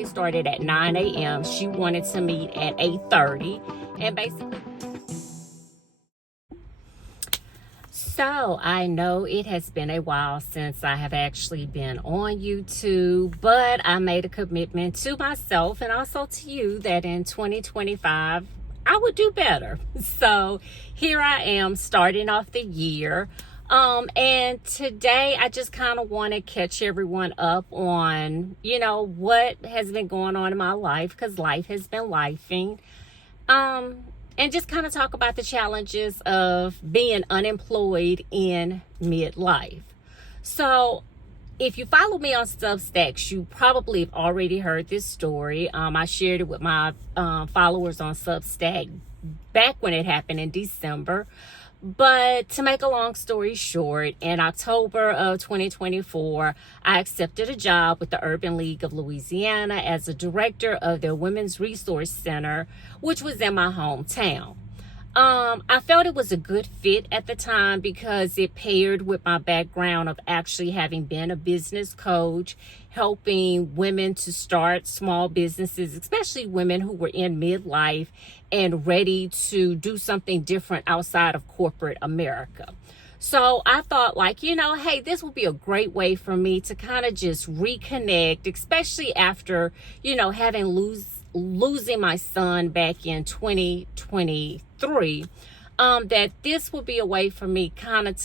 day started at 9 a.m. She wanted to meet at 8:30, and basically. So I know it has been a while since I have actually been on YouTube, but I made a commitment to myself and also to you that in 2025 I would do better. So here I am starting off the year. And today I just kind of want to catch everyone up on, what has been going on in my life, because life has been lifing. And just kind of talk about the challenges of being unemployed in midlife. So if you follow me on Substack, you probably have already heard this story. I shared it with my followers on Substack back when it happened in December. But to make a long story short, in October of 2024, I accepted a job with the Urban League of Louisiana as a director of their Women's Resource Center, which was in my hometown. I felt it was a good fit at the time because it paired with my background of actually having been a business coach, helping women to start small businesses, especially women who were in midlife and ready to do something different outside of corporate America. So I thought hey, this would be a great way for me to kind of just reconnect, especially after, having losing my son back in 2023, that this would be a way for me kind of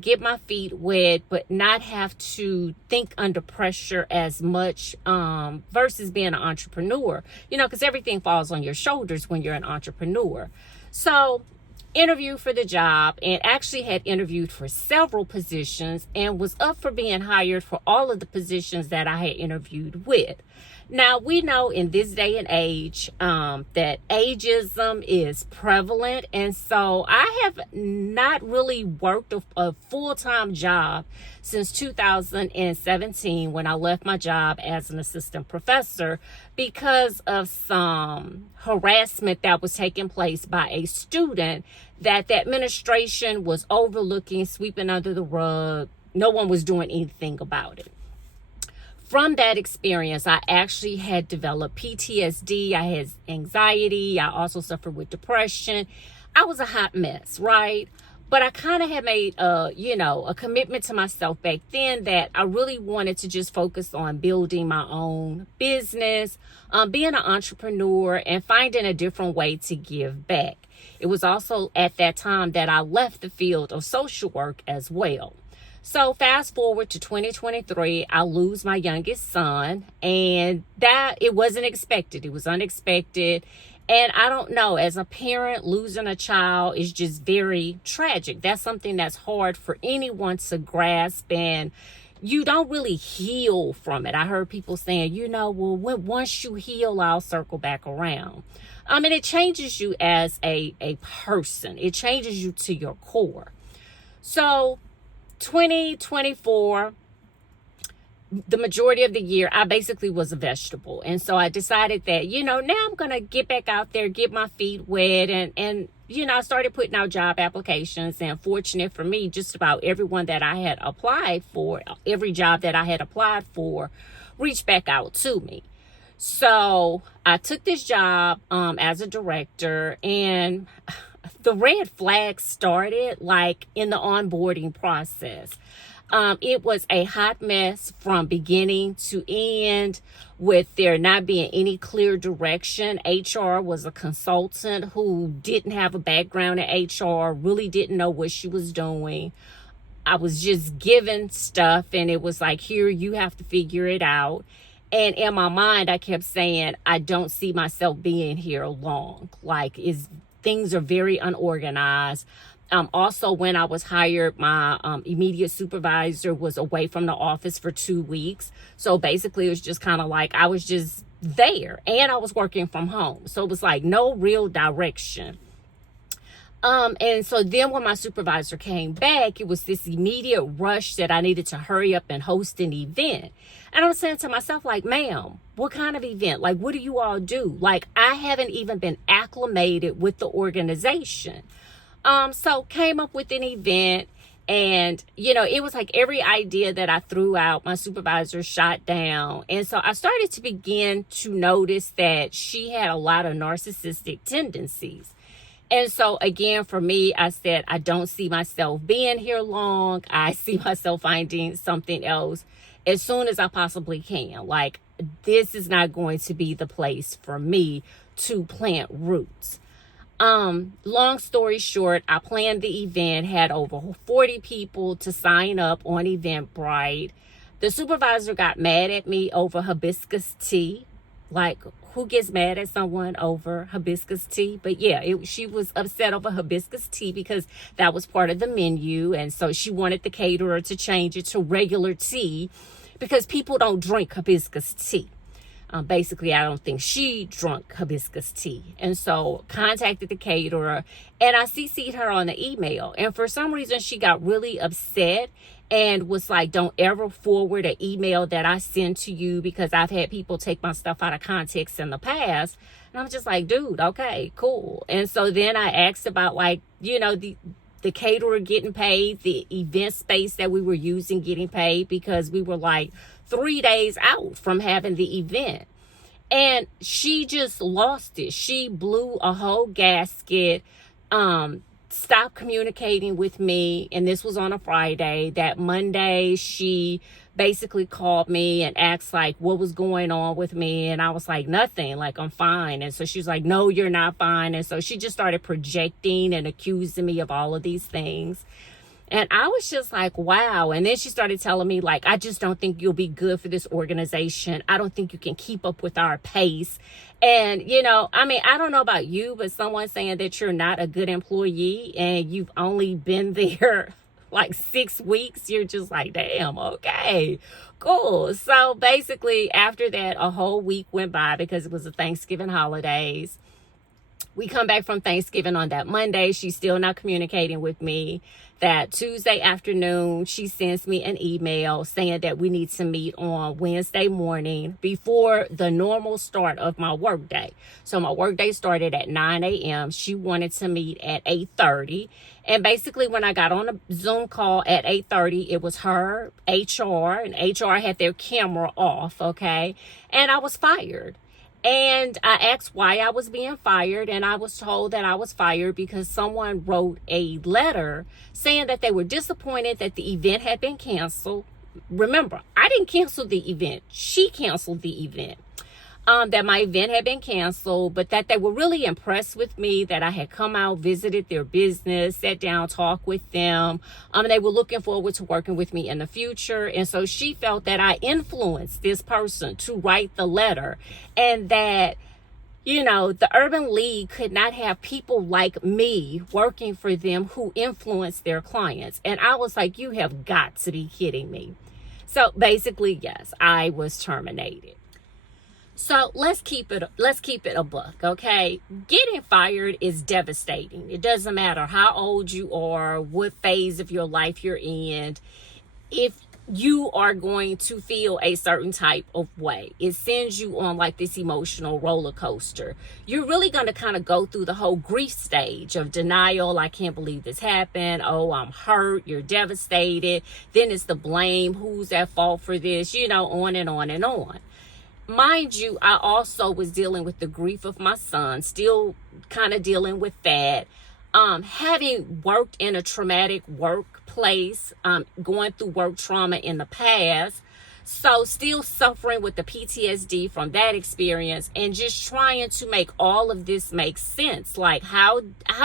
get my feet wet, but not have to think under pressure as much, versus being an entrepreneur, because everything falls on your shoulders when you're an entrepreneur. So interviewed for the job, and actually had interviewed for several positions and was up for being hired for all of the positions that I had interviewed with. Now, we know in this day and age that ageism is prevalent. And so I have not really worked a full-time job since 2017 when I left my job as an assistant professor because of some harassment that was taking place by a student that the administration was overlooking, sweeping under the rug. No one was doing anything about it. From that experience, I actually had developed PTSD. I had anxiety. I also suffered with depression. I was a hot mess, right? But I kind of had made a commitment to myself back then that I really wanted to just focus on building my own business, being an entrepreneur, and finding a different way to give back. It was also at that time that I left the field of social work as well. So fast forward to 2023, I lose my youngest son, and that it wasn't expected. It was unexpected. And I don't know, as a parent, losing a child is just very tragic. That's something that's hard for anyone to grasp, and you don't really heal from it. I heard people saying, once you heal, I'll circle back around. And it changes you as a person. It changes you to your core. So 2024, the majority of the year, I basically was a vegetable. And so I decided that, now I'm going to get back out there, get my feet wet. And I started putting out job applications. And fortunate for me, just about everyone that I had applied for, every job that I had applied for, reached back out to me. So I took this job as a director, and the red flags started in the onboarding process. It was a hot mess from beginning to end, with there not being any clear direction. HR was a consultant who didn't have a background in HR, really didn't know what she was doing. I was just given stuff, and it was like, here, you have to figure it out. And in my mind, I kept saying, I don't see myself being here long. Things are very unorganized. Also, when I was hired, my immediate supervisor was away from the office for 2 weeks. So basically, it was just kind of I was just there, and I was working from home. So it was no real direction. And so then when my supervisor came back, it was this immediate rush that I needed to hurry up and host an event. And I was saying to myself, ma'am, what kind of event? What do you all do? I haven't even been acclimated with the organization. So came up with an event, And, it was like every idea that I threw out, my supervisor shot down. And so I started to begin to notice that she had a lot of narcissistic tendencies. And so again, for me, I said, I don't see myself being here long. I see myself finding something else as soon as I possibly can. Like, this is not going to be the place for me to plant roots. Long story short, I planned the event, had over 40 people to sign up on Eventbrite. The supervisor got mad at me over hibiscus tea. Like, who gets mad at someone over hibiscus tea? But yeah, she was upset over hibiscus tea because that was part of the menu. And so she wanted the caterer to change it to regular tea because people don't drink hibiscus tea. Basically, I don't think she drank hibiscus tea. And so contacted the caterer and I CC'd her on the email. And for some reason, she got really upset and was like, don't ever forward an email that I send to you because I've had people take my stuff out of context in the past. And I'm just like, dude, okay, cool. And so then I asked about the caterer getting paid, the event space that we were using getting paid, because we were like 3 days out from having the event. And she just lost it. She blew a whole gasket, stopped communicating with me. And this was on a Friday. That Monday, she basically called me and asked like what was going on with me. And I was like, nothing, like I'm fine. And so she was like, no, you're not fine. And so she just started projecting and accusing me of all of these things. And I was just like, wow. And then she started telling me, like, I just don't think you'll be good for this organization. I don't think you can keep up with our pace. And, I don't know about you, but someone saying that you're not a good employee and you've only been there like 6 weeks, you're just like, damn, okay, cool. So basically, after that, a whole week went by because it was the Thanksgiving holidays. We come back from Thanksgiving on that Monday. She's still not communicating with me. That Tuesday afternoon, she sends me an email saying that we need to meet on Wednesday morning before the normal start of my workday. So my workday started at 9 a.m. She wanted to meet at 8:30. And basically, when I got on a Zoom call at 8:30, it was her, HR, and HR had their camera off, okay? And I was fired. And I asked why I was being fired, and I was told that I was fired because someone wrote a letter saying that they were disappointed that the event had been canceled. Remember, I didn't cancel the event. She canceled the event. That my event had been canceled, but that they were really impressed with me, that I had come out, visited their business, sat down, talked with them. They were looking forward to working with me in the future. And so she felt that I influenced this person to write the letter, and that, the Urban League could not have people like me working for them who influence their clients. And I was like, you have got to be kidding me. So basically, yes, I was terminated. So let's keep it a buck, okay? Getting fired is devastating. It doesn't matter how old you are, what phase of your life you're in. If you are going to feel a certain type of way, it sends you on like this emotional roller coaster. You're really going to kind of go through the whole grief stage of denial. I can't believe this happened. Oh, I'm hurt. You're devastated. Then it's the blame. Who's at fault for this? On and on and on. Mind you, I also was dealing with the grief of my son, still kind of dealing with that. Having worked in a traumatic workplace, going through work trauma in the past. So still suffering with the PTSD from that experience, and just trying to make all of this make sense. Like, how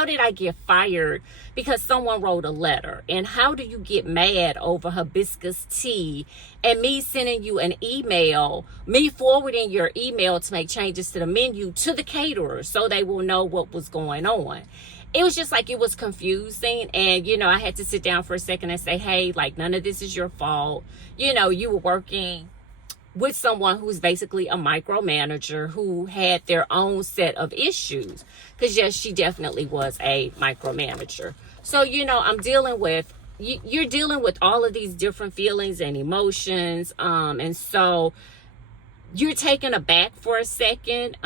did I get fired because someone wrote a letter? And how do you get mad over hibiscus tea? And me sending you an email, me forwarding your email to make changes to the menu to the caterer so they will know what was going on. It was just like, it was confusing. And, I had to sit down for a second and say, hey, like, none of this is your fault. You were working with someone who's basically a micromanager who had their own set of issues. Because, yes, she definitely was a micromanager. So, I'm dealing with, you're dealing with all of these different feelings and emotions. And so you're taken aback for a second.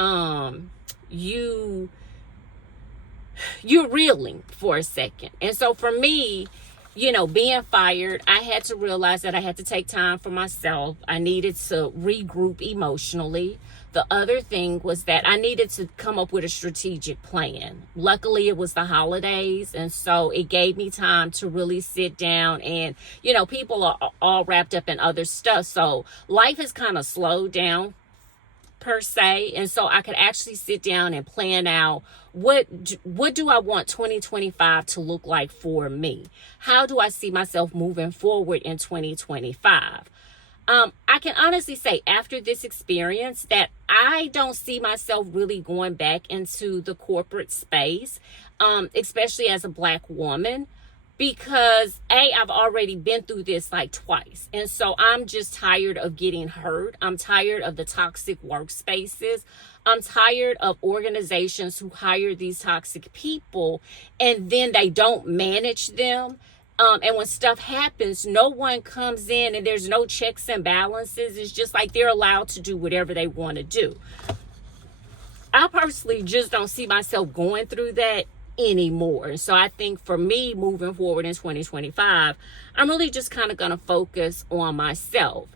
You're reeling for a second. And so for me, being fired, I had to realize that I had to take time for myself. I needed to regroup emotionally. The other thing was that I needed to come up with a strategic plan. Luckily, it was the holidays, and so it gave me time to really sit down. And, people are all wrapped up in other stuff, so life has kind of slowed down per se, and so I could actually sit down and plan out what do I want 2025 to look like for me. How do I see myself moving forward in 2025? I can honestly say after this experience that I don't see myself really going back into the corporate space, especially as a Black woman, because I've already been through this like twice. And so I'm just tired of getting hurt. I'm tired of the toxic workspaces. I'm tired of organizations who hire these toxic people and then they don't manage them. And when stuff happens, no one comes in and there's no checks and balances. It's just like they're allowed to do whatever they want to do. I personally just don't see myself going through that anymore. So I think for me moving forward in 2025, I'm really just kind of going to focus on myself.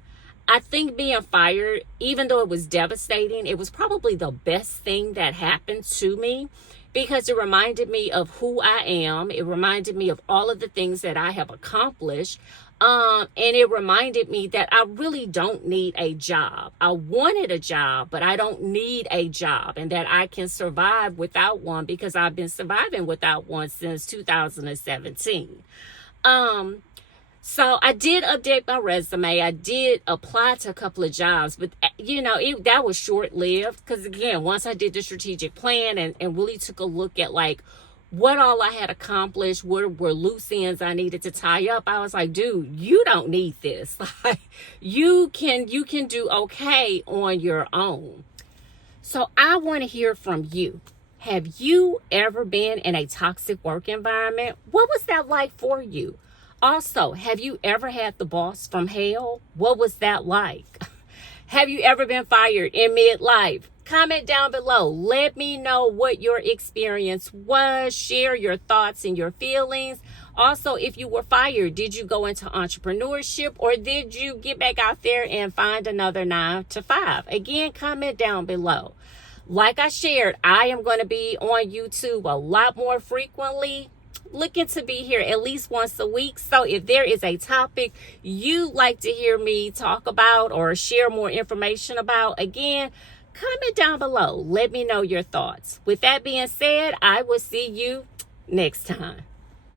I think being fired, even though it was devastating, it was probably the best thing that happened to me, because it reminded me of who I am. It reminded me of all of the things that I have accomplished. And it reminded me that I really don't need a job. I wanted a job, but I don't need a job, and that I can survive without one because I've been surviving without one since 2017. So I did update my resume. I did apply to a couple of jobs, but that was short-lived because, again, once I did the strategic plan and really took a look at like what all I had accomplished, what were loose ends I needed to tie up, I was like, dude, you don't need this. Like, you can do okay on your own. So I want to hear from you. Have you ever been in a toxic work environment? What was that like for you? Also, have you ever had the boss from hell? What was that like? Have you ever been fired in midlife? Comment down below. Let me know what your experience was. Share your thoughts and your feelings. Also, if you were fired, did you go into entrepreneurship or did you get back out there and find another 9 to 5? Again, comment down below. Like I shared, I am going to be on YouTube a lot more frequently. Looking to be here at least once a week. So if there is a topic you'd like to hear me talk about or share more information about, again, comment down below. Let me know your thoughts. With that being said, I will see you next time.